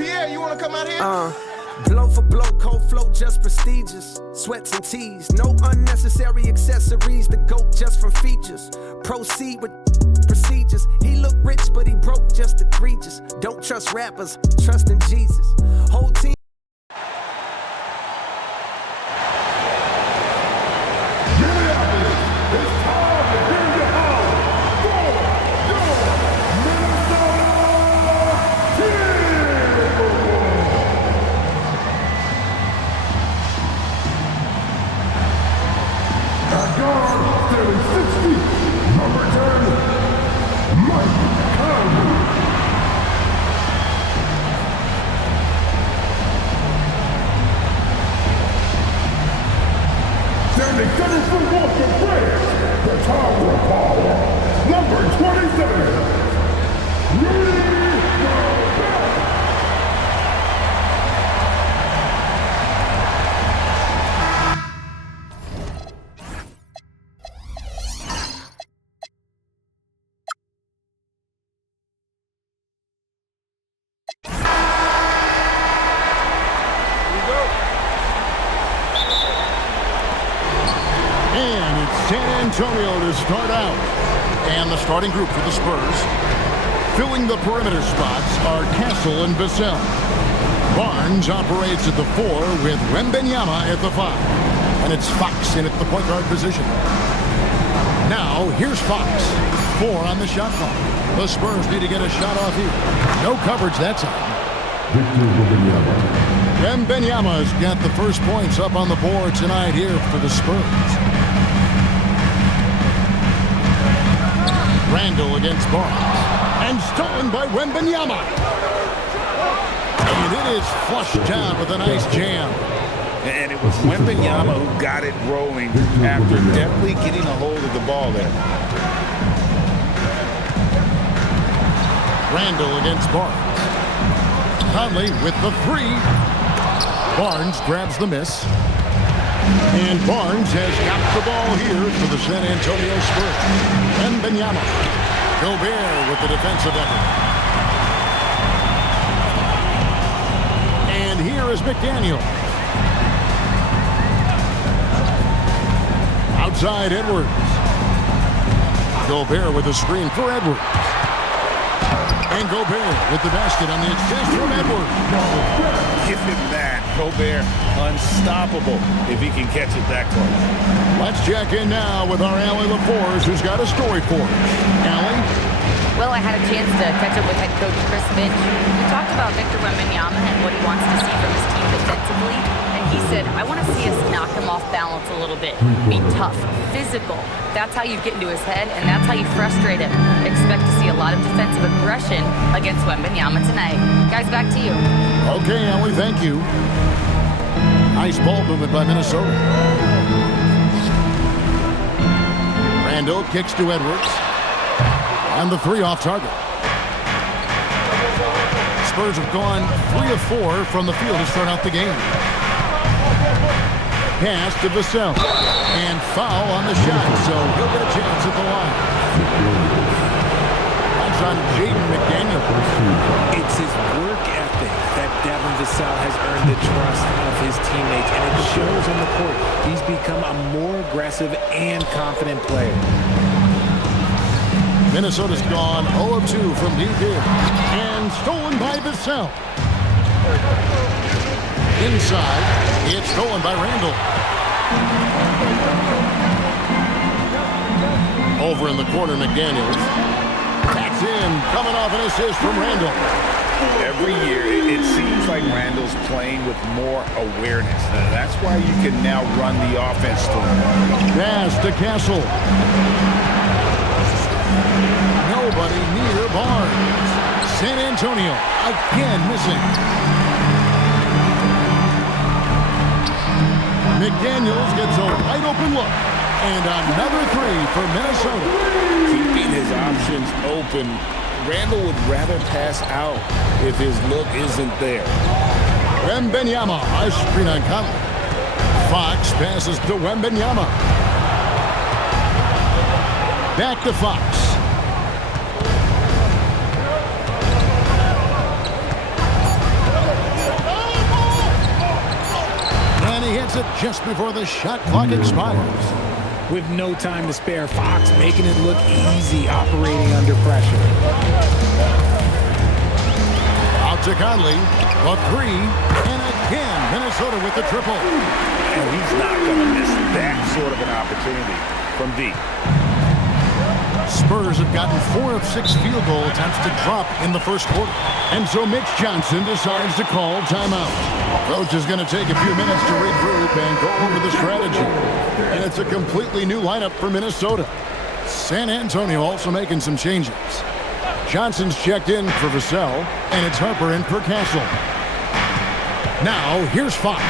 Pierre, you wanna come out here? Blow for blow, cold flow, just prestigious. Sweats and tees, no unnecessary accessories. The GOAT just from features. Proceed with procedures. He look rich, but he broke, just egregious. Don't trust rappers, trust in Jesus. Whole team. San Antonio to start out. And the starting group for the Spurs. Filling the perimeter spots are Castle and Vassell. Barnes operates at the 4 with Wembanyama at the 5. And it's Fox in at the point guard position. Now, here's Fox. 4 on the shot clock. The Spurs need to get a shot off here. No coverage that time. Wembanyama's got the first points up on the board tonight here for the Spurs. Randall against Barnes. And stolen by Wembanyama. And it is flushed down with a nice jam. And it was Wembanyama who got it rolling after definitely getting a hold of the ball there. Randall against Barnes. Conley with the 3. Barnes grabs the miss. And Barnes has got the ball here for the San Antonio Spurs. Wembanyama. Gobert with the defensive effort. And here is McDaniel. Outside Edwards. Gobert with a screen for Edwards. And Gobert with the basket on the assist from Edwards. Give him that. Gobert unstoppable if he can catch it that close. Let's check in now with our Allie LaForce, who's got a story for us. Allie? Well, I had a chance to catch up with head coach Chris Finch. We talked about Victor Wembanyama and what he wants to see from his team defensively. And he said, I want to see us knock him off balance a little bit. Be tough, physical. That's how you get into his head, and that's how you frustrate him. Expect to see a lot of defensive aggression against Wembanyama tonight. Guys, back to you. Okay, Allie, thank you. Nice ball movement by Minnesota. Randall kicks to Edwards. And the 3 off target. Spurs have gone 3 of 4 from the field to start out the game. Pass to Vassell. And foul on the shot, so he'll get a chance at the line. That's on Jaden McDaniel. It's his work ethic that Devin Vassell has earned the trust of his teammates, and it shows on the court. He's become a more aggressive and confident player. Minnesota's gone 0 of 2 from deep here. And stolen by Vassell. Inside, it's stolen by Randall. Over in the corner, McDaniels. Backs in, coming off an assist from Randall. Every year, it seems like Randall's playing with more awareness. That's why you can now run the offense to him. Pass to Castle. Nobody near Barnes. San Antonio again missing. McDaniels gets a wide open look. And another 3 for Minnesota. Keeping his options open. Randall would rather pass out if his look isn't there. Wembanyama, a screen on Conley. Fox passes to Wembanyama. Back to Fox. he hits it just before the shot clock expires. With no time to spare, Fox making it look easy operating under pressure. Out to Conley, the three, and again, Minnesota with the triple. And he's not going to miss that sort of an opportunity from deep. Spurs have gotten 4 of 6 field goal attempts to drop in the first quarter. And so Mitch Johnson decides to call timeout. Coach is going to take a few minutes to regroup and go over the strategy. And it's a completely new lineup for Minnesota. San Antonio also making some changes. Johnson's checked in for Vassell, and it's Harper in for Castle. Now, here's Fox.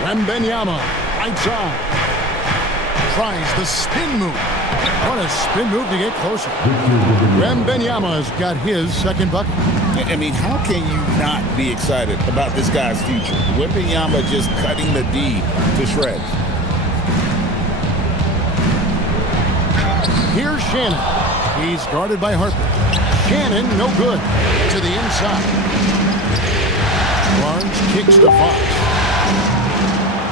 Wembanyama, right side. Tries the spin move. What a spin move to get closer. Wembanyama's got his second bucket. I mean, how can you not be excited about this guy's future? Wembanyama just cutting the D to shreds. Here's Shannon. He's guarded by Harper. Shannon, no good. To the inside. Barnes kicks to Fox.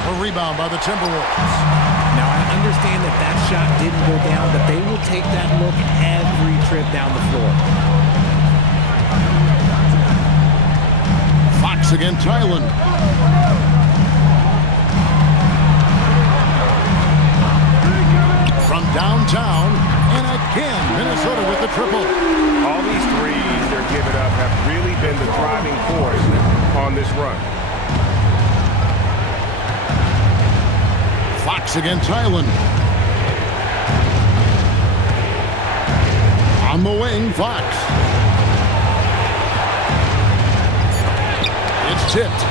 A rebound by the Timberwolves. Now, I understand that shot didn't go down, but they will take that look every trip down the floor. Fox against Tylen. From downtown, and again, Minnesota with the triple. All these threes they're giving up have really been the driving force on this run. Fox against Tylen. On the wing, Fox. It's tipped.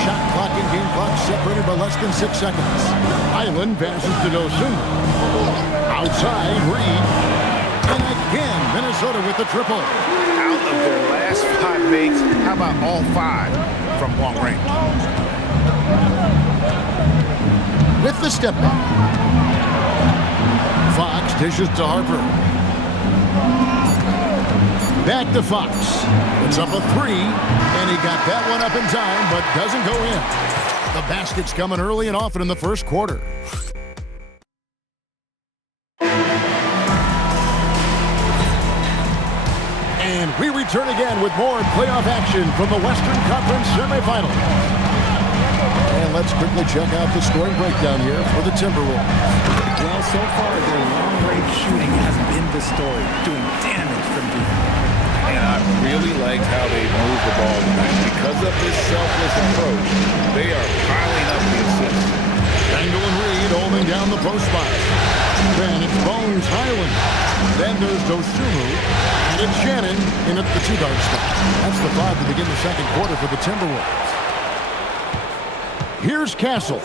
Shot clock and game clock separated by less than 6 seconds. Tylen passes to Dosunmu. Outside, Reed. And again, Minnesota with the triple. Out of their last 5 makes, how about all 5 from long range? With the step back. Fox dishes to Harper. Back to Fox. It's up a 3, and he got that one up in time, but doesn't go in. The basket's coming early and often in the first quarter. And we return again with more playoff action from the Western Conference semifinals. And let's quickly check out the scoring breakdown here for the Timberwolves. Well, so far, their long-range shooting has been the story, doing damage from deep. And I really liked how they moved the ball tonight. Because of this selfless approach, they are piling up the assists. Randall and Reed holding down the post spot. Then it's Bones Highland. Then there's Dosunmu. And it's Shannon in at the 2-guard spot. That's the 5 to begin the second quarter for the Timberwolves. Here's Castle.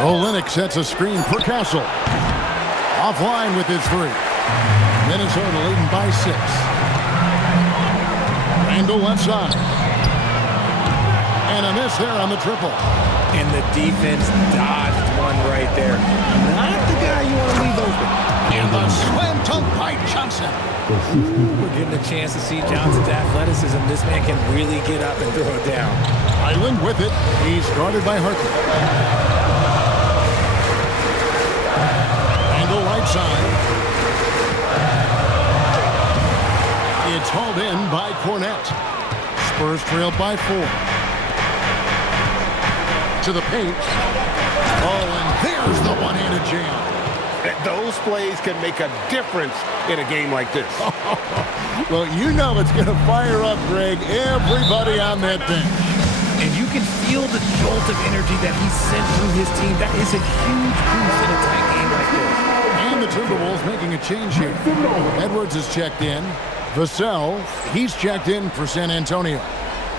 Olynyk sets a screen for Castle. Offline with his 3. Minnesota leading by 6. Randall left side. And a miss there on the triple. And the defense dodged one right there. Not the guy you want to leave open. And the slam dunk by Johnson. We're getting a chance to see Johnson's athleticism. This man can really get up and throw it down. Highland with it. He's guarded by Harper. Angle right side. It's hauled in by Cornette. Spurs trailed by 4. To the paint. Oh, and there's the one-handed jam. Those plays can make a difference in a game like this. Well, you know it's going to fire up, Greg, everybody on that bench. And you can feel the jolt of energy that he sent through his team. That is a huge boost in a tight game like this. And the Timberwolves making a change here. Edwards is checked in. Vassell, he's checked in for San Antonio.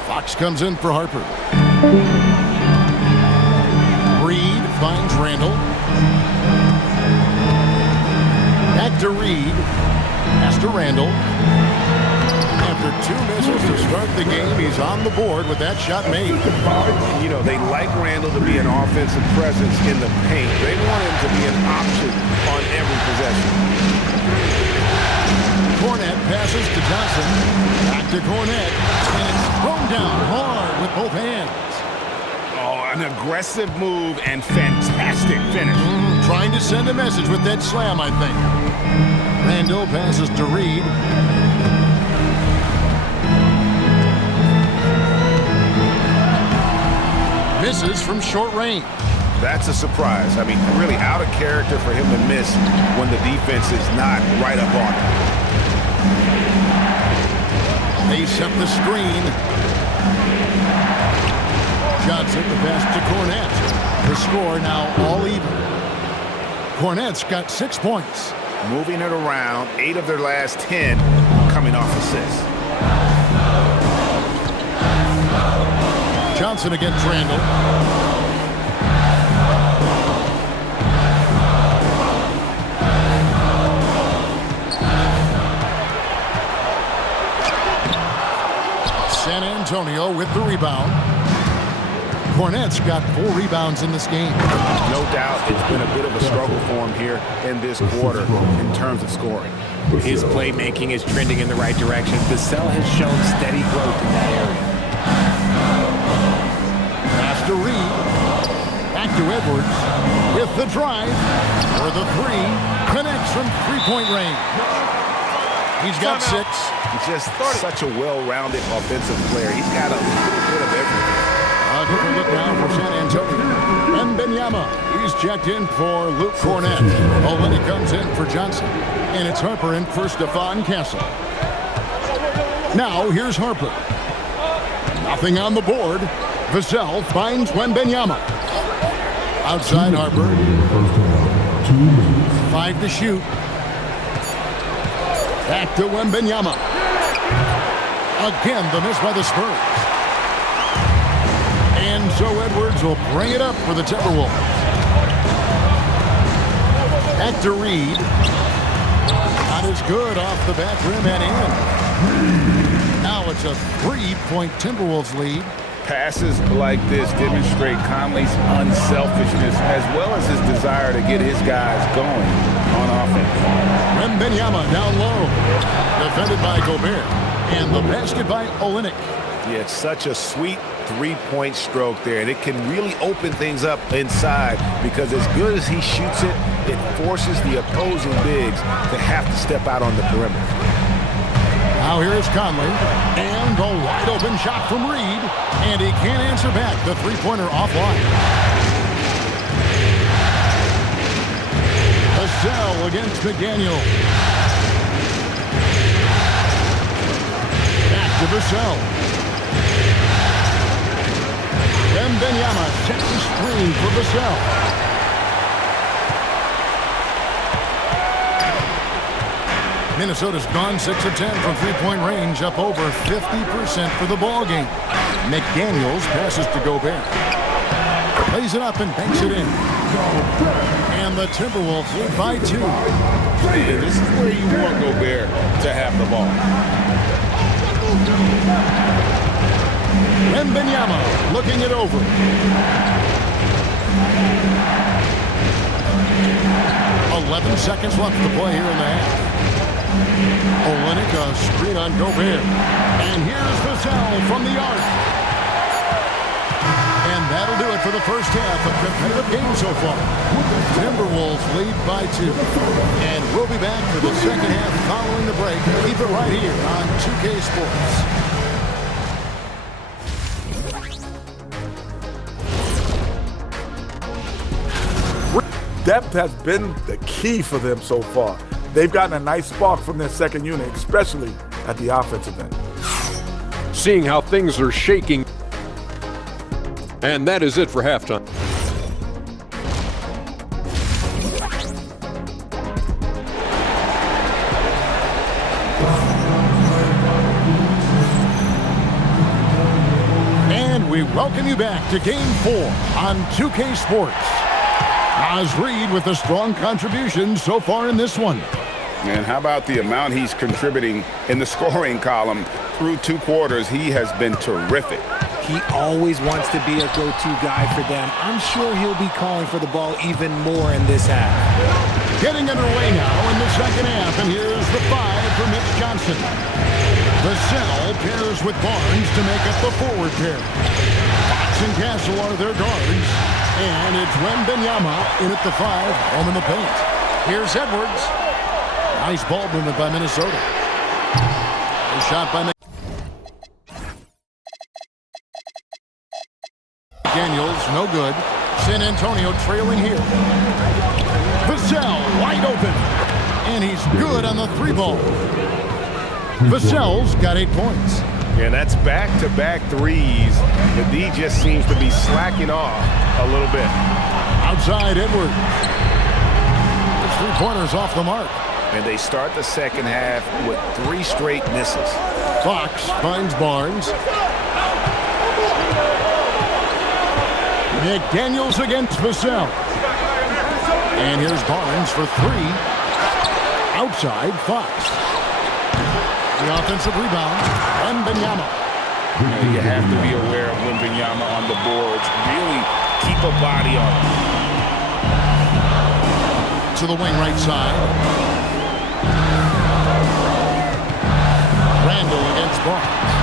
Fox comes in for Harper. Reed finds Randall. Back to Reed. Pass to Randall. After 2 misses to start start the game. He's on the board with that shot made. You know, they like Randall to be an offensive presence in the paint. They want him to be an option on every possession. Cornette passes to Johnson. Back to Cornette. And it's thrown down hard with both hands. Oh, an aggressive move and fantastic finish. Trying to send a message with that slam, I think. Randall passes to Reed. Misses from short range. That's a surprise. I mean, really out of character for him to miss when the defense is not right up on him. They set the screen. Johnson, the pass to Cornette. The score now all even. Cornette's got 6 points. Moving it around, 8 of their last 10 coming off assists. Johnson against Randall. San Antonio with the rebound. Cornette's got 4 rebounds in this game. No doubt it's been a bit of a struggle for him here in this quarter in terms of scoring. His playmaking is trending in the right direction. Vassell has shown steady growth in that area. Pass to Reed. Back to Edwards. With the drive. For the 3. Connects from three-point range. He's got 6. He's just such a well-rounded offensive player. He's got a little bit of everything. A different look now for San Antonio. Wembanyama. He's checked in for Luke Cornette. Olynyk comes in for Johnson. And it's Harper in for Stephon Castle. Now here's Harper. Nothing on the board. Vassell finds Wembanyama. Outside Harper. 5 to shoot. Back to Wembanyama. Again, the miss by the Spurs. And so Edwards will bring it up for the Timberwolves. Back to Reed. Not as good off the back rim and in. Now it's a 3-point Timberwolves lead. Passes like this demonstrate Conley's unselfishness as well as his desire to get his guys going on offense. Wembanyama down low. Defended by Gobert. And the basket by Olynyk. Yeah, it's such a sweet 3-point stroke there, and it can really open things up inside because as good as he shoots it, it forces the opposing bigs to have to step out on the perimeter. Now here is Conley, and a wide open shot from Reed, and he can't answer back. The three-pointer offline. Vassell against McDaniel. Back to Vassell. Wembanyama sets the screen for Vassell. Minnesota's gone 6 of 10 from three-point range, up over 50% for the ball game. McDaniels passes to Gobert. Plays it up and banks it in. And the Timberwolves lead by 2. Man, this is where you want Gobert to have the ball. Wembanyama looking it over. "11 seconds left to play here in the half. Olynyk a screen on Gobert. And here's Vassell from the arc. And that'll do it for the first half. A competitive game so far. Timberwolves lead by 2. And we'll be back for the second half following the break. Keep it right here on 2K Sports. Depth has been the key for them so far. They've gotten a nice spark from their second unit, especially at the offensive end. Seeing how things are shaking. And that is it for halftime. And we welcome you back to Game 4 on 2K Sports. Oz Reed with a strong contribution so far in this one. And how about the amount he's contributing in the scoring column through 2 quarters, he has been terrific. He always wants to be a go-to guy for them. I'm sure he'll be calling for the ball even more in this half. Getting underway now in the second half, and here's the 5 for Mitch Johnson. Vassell pairs with Barnes to make up the forward pair. Fox and Castle are their guards, and it's Wembanyama in at the 5, home in the paint. Here's Edwards. Nice ball movement by Minnesota. A shot by Daniels, no good. San Antonio trailing here. Vassell wide open, and he's good on the 3-ball. Vassell's got 8 points. And that's back-to-back threes. The D just seems to be slacking off a little bit. Outside Edwards. His 3-pointers off the mark. And they start the second half with 3 straight misses. Fox finds Barnes. McDaniels against Vassell. And here's Barnes for 3. Outside Fox. The offensive rebound. Wembanyama. You have to be aware of Wembanyama on the boards. Really keep a body on him. To the wing right side. Randall against Barnes.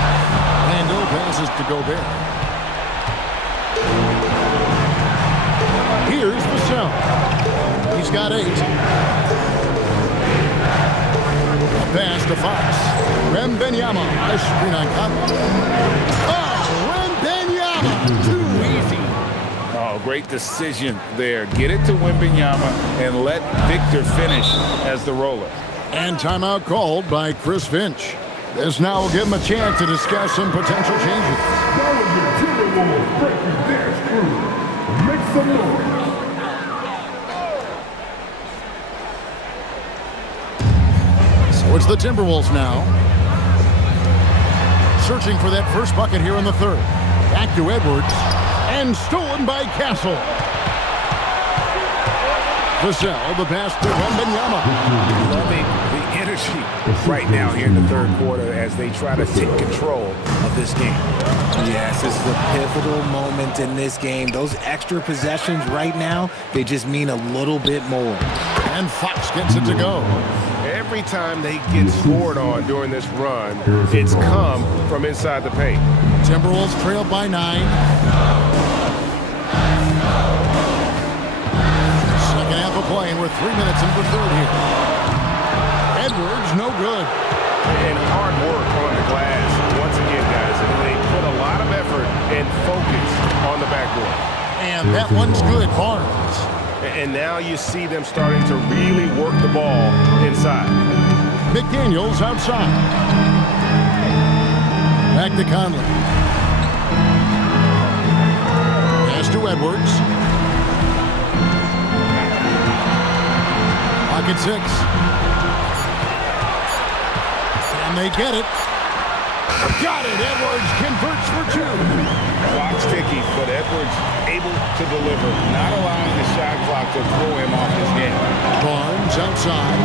Randall passes to Gobert. Here's Vassell. He's got 8. A pass to Fox. Wembanyama. Nice screen on Conley. Oh, Wembanyama. Too easy. Oh, great decision there. Get it to Wembanyama and let Victor finish as the roller. And timeout called by Chris Finch. This now will give him a chance to discuss some potential changes. Now with your Timberwolves breaking dance crew. Make some noise. So it's the Timberwolves now. Searching for that first bucket here in the 3rd. Back to Edwards. And stolen by Castle. Vassell, the pass to Wembanyama. Loving the energy right now here in the 3rd quarter as they try to take control of this game. Yes, this is a pivotal moment in this game. Those extra possessions right now, they just mean a little bit more. And Fox gets it to go. Every time they get scored on during this run, it's come from inside the paint. Timberwolves trail by 9. Second half of play, and we're 3 minutes into the 3rd here. Edwards, no good. And hard work on the glass. Once again, guys, they put a lot of effort and focus on the backboard. And that one's good, Barnes. And now you see them starting to really work the ball inside. McDaniels outside. Back to Conley. Pass to Edwards. Pocket 6. And they get it. Got it. Edwards converts for 2. Clock sticky, but Edwards able to deliver, not allowing the shot clock to throw him off his game. Barnes outside.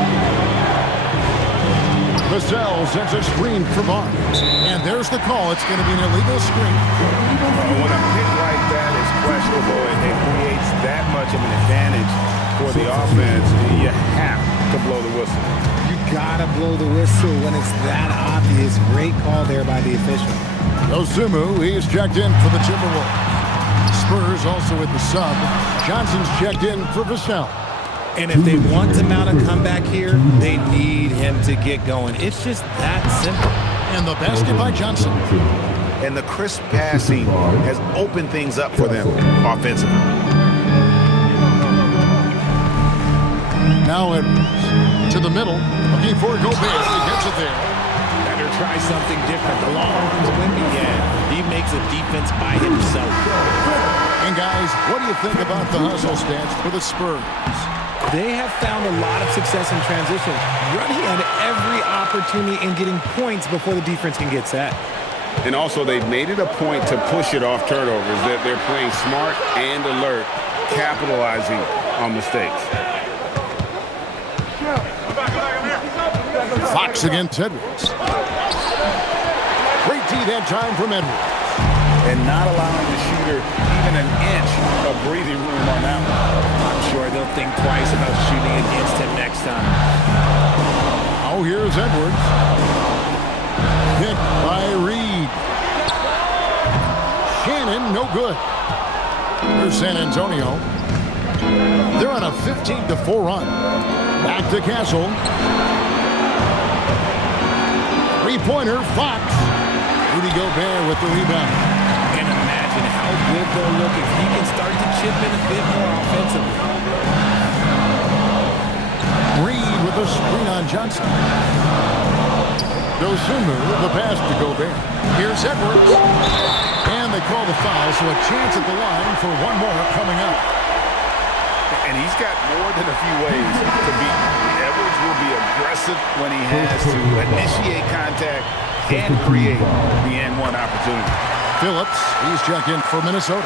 Vassell sends a screen for Barnes. And there's the call. It's going to be an illegal screen. When a pick like that is questionable and it creates that much of an advantage for the offense, you have to blow the whistle. You gotta blow the whistle when it's that obvious. Great call there by the official. Osumu, he's checked in for the Timberwolves. Spurs also with the sub. Johnson's checked in for Vassell. And if they want to mount a comeback here, they need him to get going. It's just that simple. And the basket by Johnson. And the crisp passing has opened things up for them offensively. Now Edwards to the middle. Looking for Gobert. He gets it there. Better try something different. The long arms Wemby, he makes a defense by himself. And guys, what do you think about the hustle stance for the Spurs? They have found a lot of success in transition, running at every opportunity and getting points before the defense can get set. And also, they've made it a point to push it off turnovers. They're playing smart and alert, capitalizing on mistakes. Fox against Edwards. plenty that time from Edwards. And not allowing the shooter even an inch of breathing room on that one. I'm sure they'll think twice about shooting against him next time. Oh, here's Edwards. Picked by Reed. Shannon, no good. Here's San Antonio. They're on a 15-4 run. Back to Castle. Three-pointer, Fox. Rudy Gobert with the rebound. And imagine how good they'll look if he can start to chip in a bit more offensively. Reed with a screen on Johnson. Dosunmu, the pass to Gobert. Here's Edwards. And they call the foul, so a chance at the line for one more coming up. And he's got more than a few ways to beat. Edwards will be aggressive when he has to initiate contact and create the N1 opportunity. Phillips, he's checked in for Minnesota.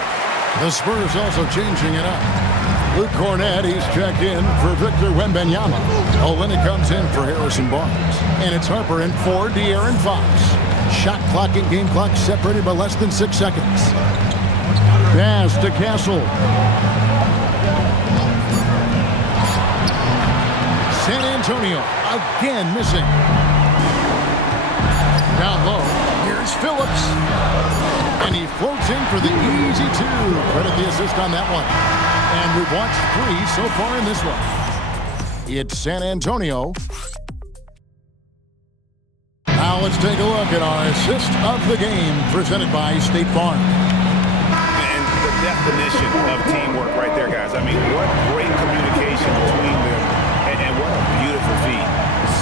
The Spurs also changing it up. Luke Cornett, he's checked in for Victor Wembanyama. Olynyk comes in for Harrison Barnes. And it's Harper in for De'Aaron Fox. Shot clock and game clock separated by less than 6 seconds. Pass to Castle. San Antonio again missing. Down low, here's Phillips. And he floats in for the easy two. Credit the assist on that one. And we've watched 3 so far in this one. It's San Antonio. Now let's take a look at our assist of the game presented by State Farm. And the definition of teamwork right there, guys. I mean, what great communication between them. And what a beautiful feat.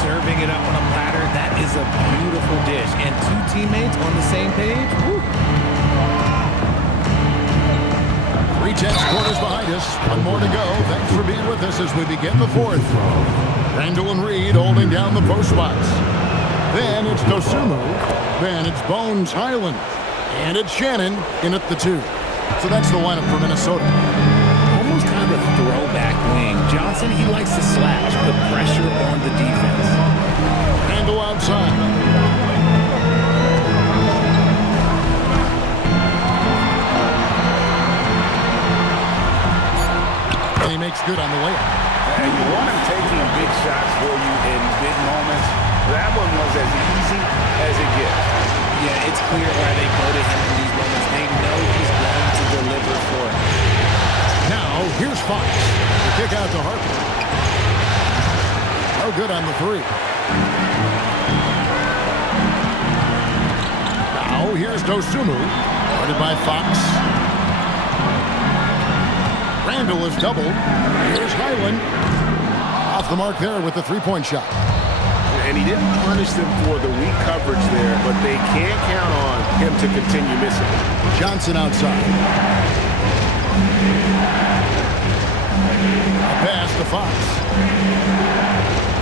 Serving it up on a platter, that is a beautiful dish. And 2 teammates on the same page, woo. 3/10 quarters behind us. One more to go. Thanks for being with us as we begin the fourth. Randall and Reed holding down the post spots. Then it's Dosunmu. Then it's Bones Highland. And it's Shannon in at the 2. So that's the lineup for Minnesota. Almost kind of a throwback wing. Johnson, he likes to slash, put pressure on the defense. Randall outside. And he makes good on the layup. And you want him taking big shots for you in big moments. That one was as easy as it gets. Yeah, it's clear why they go to him in these moments. They know he's going to deliver for him. Now, here's Fox. The kick out to Harper. No good on the 3. Now, here's Dosunmu. Guarded by Fox. Randall is doubled. Here's Highland. Off the mark there with the 3-point shot. And he didn't punish them for the weak coverage there, but they can't count on him to continue missing. Johnson outside. A pass to Fox.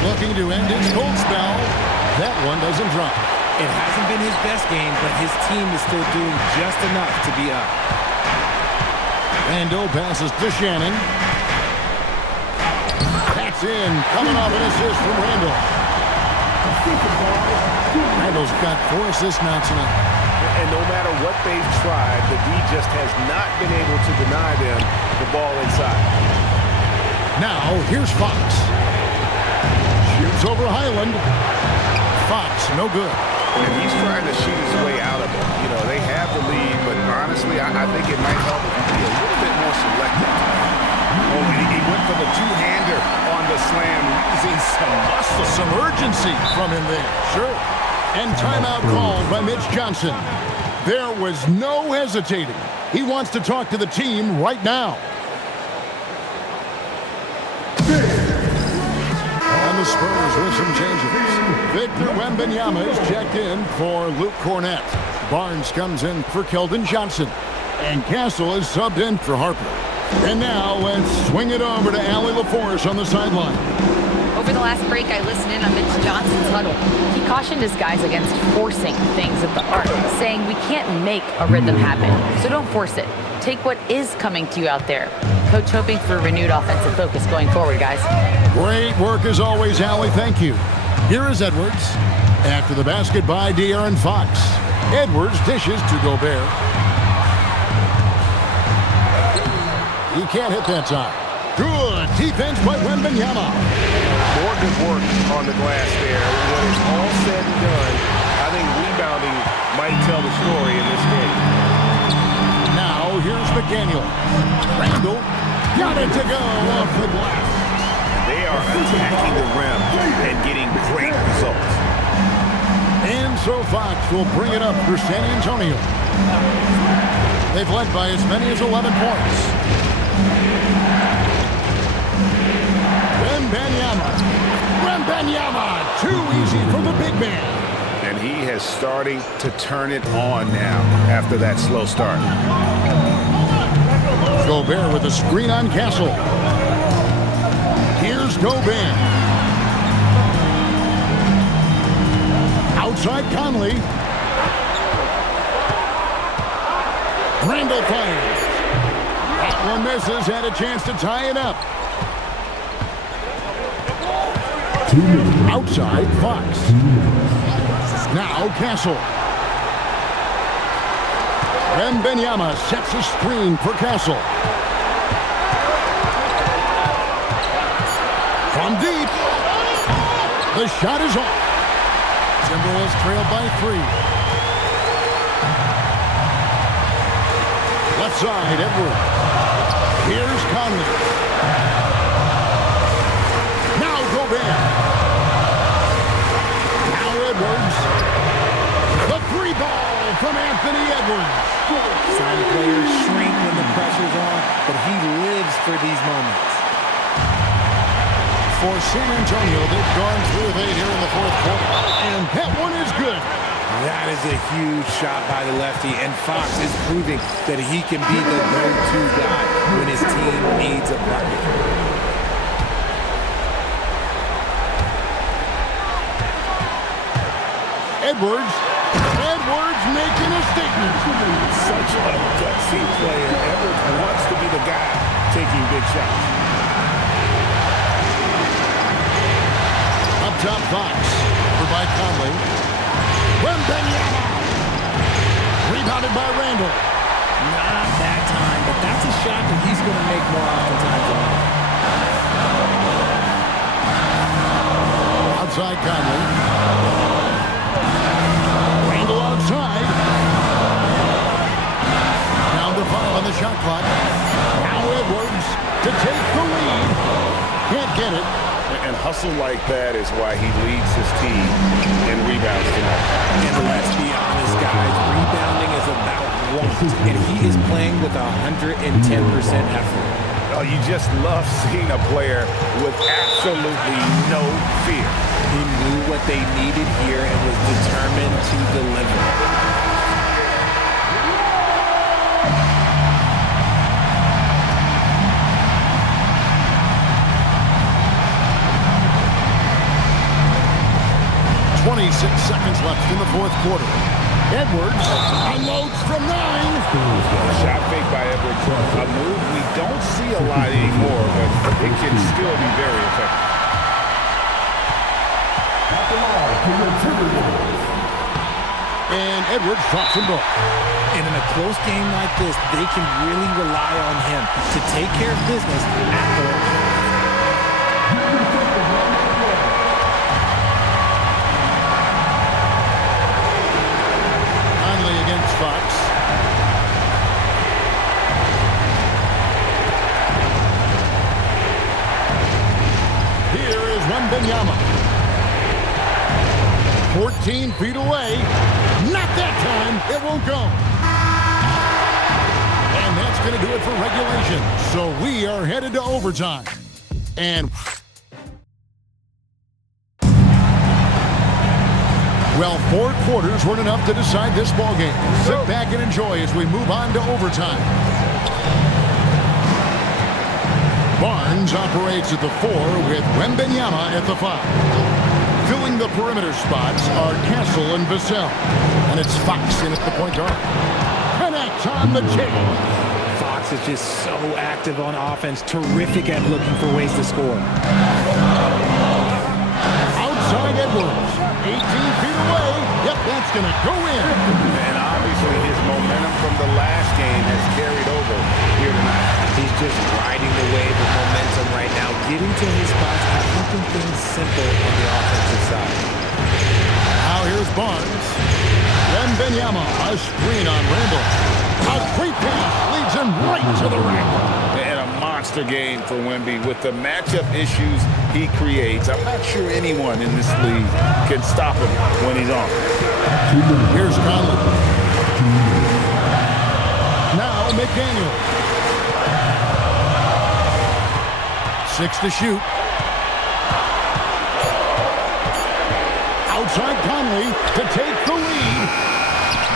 Looking to end his cold spell. That one doesn't drop. It hasn't been his best game, but his team is still doing just enough to be up. Randall passes to Shannon. That's in. Coming off an assist from Randall. Randall's got 4 assists now tonight. And no matter what they've tried, the D just has not been able to deny them the ball inside. Now, here's Fox. Shoots over Highland. Fox, no good. And he's trying to shoot his way out of it. You know, they have the lead, but honestly, I think it might help if he be a little bit more selective. Oh, and he went for the two-hander on the slam, using some muscle. Some urgency from him there. Sure. And timeout called by Mitch Johnson. There was no hesitating. He wants to talk to the team right now. And the Spurs with some changes. Victor Wembanyama is checked in for Luke Cornett. Barnes comes in for Keldon Johnson. And Castle is subbed in for Harper. And now let's swing it over to Allie LaForce on the sideline. Over the last break, I listened in on Mitch Johnson's huddle. He cautioned his guys against forcing things at the arc, saying we can't make a rhythm happen, so don't force it. Take what is coming to you out there. Coach hoping for renewed offensive focus going forward, guys. Great work as always, Allie. Thank you. Here is Edwards. After the basket by De'Aaron Fox. Edwards dishes to Gobert. He can't hit that time. Good defense by Wembanyama. More good work on the glass there. When it's all said and done, I think rebounding might tell the story in this game. Now here's McDaniel. Randall got it to go off the glass. They are attacking the rim and getting great results. And so Fox will bring it up for San Antonio. They've led by as many as 11 points. Wembanyama, too easy for the big man. And he is starting to turn it on now after that slow start. Gobert with a screen on Castle. Here's Gobert. Outside Conley. Randall fires. That one misses. Had a chance to tie it up. Outside Fox. Now Castle. Wembanyama sets a screen for Castle. From deep. The shot is off. Timberwolves trail by 3. Left side, Edwards. Here's Conley. Now Gobert. Now Edwards. The 3 ball from Anthony Edwards. Some players shrink when the pressure's on, but he lives for these moments. For San Antonio, they've gone 3 of 8 here in the fourth quarter. And that one is good. That is a huge shot by the lefty, and Fox is proving that he can be the go-to guy when his team needs a bucket. Edwards making a statement. Such a gutsy player. Edwards wants to be the guy taking big shots. Up top, Fox. Over by Conley. Wembanyama. Rebounded by Randall. Not that time, but that's a shot that he's going to make more oftentimes. Outside Conley. Randall outside. Down to 5 on the shot clock. Now Edwards to take the lead. Can't get it. And hustle like that is why he leads his team in rebounds tonight. And let's be honest, guys, rebounding is about want, and he is playing with 110% effort. Oh, you just love seeing a player with absolutely no fear. He knew what they needed here and was determined to deliver. 26 seconds left in the fourth quarter. Edwards unloads from 9. Shot fake by Edwards. A move we don't see a lot anymore, but it can still be very effective. And Edwards drops them both. And in a close game like this, they can really rely on him to take care of business at the line. Fox. Here is Wembanyama. 14 feet away. Not that time. It won't go. And that's going to do it for regulation. So we are headed to overtime. And well, 4 quarters weren't enough to decide this ballgame. Sit back and enjoy as we move on to overtime. Barnes operates at the 4 with Wembanyama at the 5. Filling the perimeter spots are Castle and Vassell. And it's Fox in at the point guard. Connect on the kick. Fox is just so active on offense. Terrific at looking for ways to score. Outside Edwards. 18 feet away. Yep, that's going to go in. Actually, his momentum from the last game has carried over here tonight. He's just riding the wave of momentum right now, getting to his spots and keeping things simple on the offensive side. Now here's Barnes. Wembanyama, a screen on Randall. A great pass leads him right to the rim. And a monster game for Wemby with the matchup issues he creates. I'm not sure anyone in this league can stop him when he's on. Here's Conley. Now McDaniel. 6 to shoot. Outside Conley to take the lead.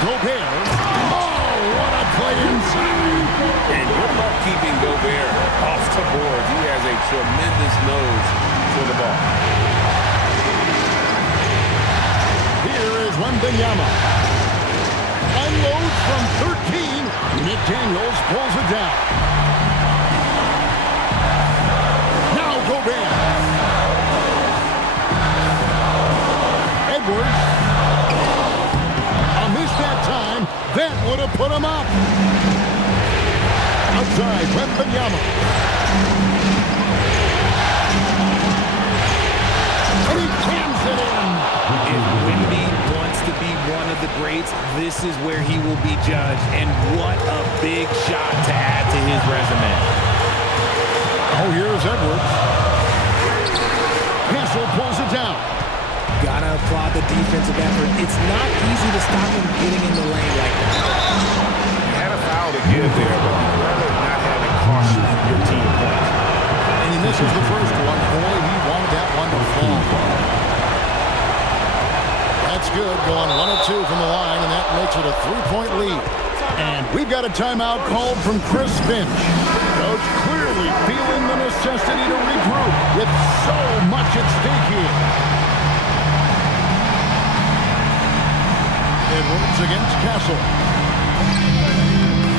Gobert. Oh, what a play inside. And good luck keeping Gobert off the board. He has a tremendous nose for the ball. Here is Wembanyama. Unloads from 13. McDaniels pulls it down. Now Gobert. Edwards. A miss that time. That would have put him up. Outside, Wembanyama. And he jams it in. If Wemby wants to be one of the greats, this is where he will be judged. And what a big shot to add to his resume. Oh, here's Edwards. Castle pulls it down. Gotta applaud the defensive effort. It's not easy to stop him getting in the lane like that. He had a foul to give there, but you'd rather not have it cost your team points. And he misses the first one. Boy, he wanted that one to fall. That's good, going 1 of 2 from the line, and that makes it a 3-point lead. And we've got a timeout called from Chris Finch. Coach clearly feeling the necessity to regroup with so much at stake here. Edwards against Castle.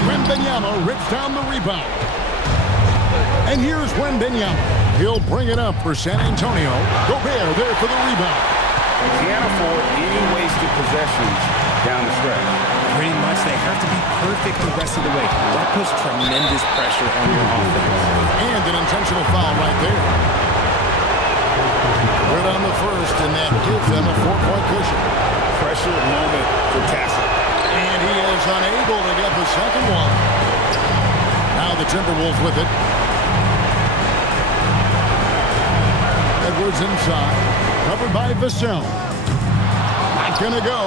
Wembanyama rips down the rebound. And here's Wembanyama. He'll bring it up for San Antonio. Gobert there for the rebound. Can't afford any wasted possessions down the stretch. Pretty much, they have to be perfect the rest of the way. That puts tremendous pressure on your offense. And an intentional foul right there. Good on the first, and that gives them a 4-point cushion. Pressure moment for Castle. And he is unable to get the second one. Now the Timberwolves with it. Edwards inside. Covered by Vassell. Not going to go.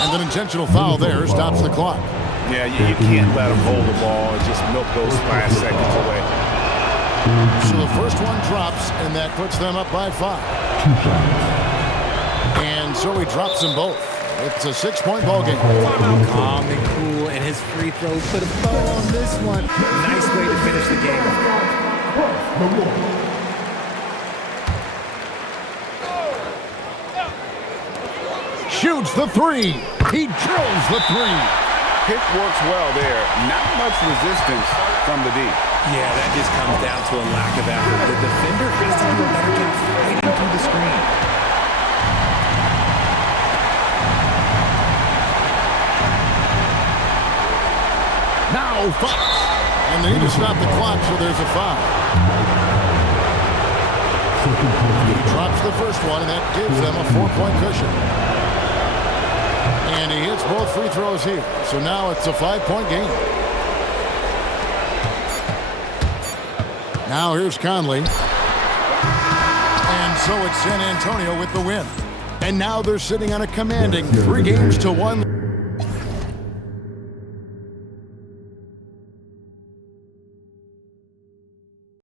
And an intentional foul there stops the clock. Yeah, you can't let him hold the ball and just milk those last seconds away. So the first one drops, and that puts them up by 5. And so he drops them both. It's a 6-point ball game. Calm and cool, and his free throws put a bow on this one. Nice way to finish the game. Shoots the 3. He drills the 3. Pick works well there. Not much resistance from the D. Yeah, that just comes down to a lack of effort. The defender has to do a better job fighting through the screen. Now Fox. And they need to stop the clock, so there's a foul. He drops the first one, and that gives them a 4-point cushion. And he hits both free throws here. So now it's a 5-point game. Now here's Conley. And so it's San Antonio with the win. And now they're sitting on a commanding 3-1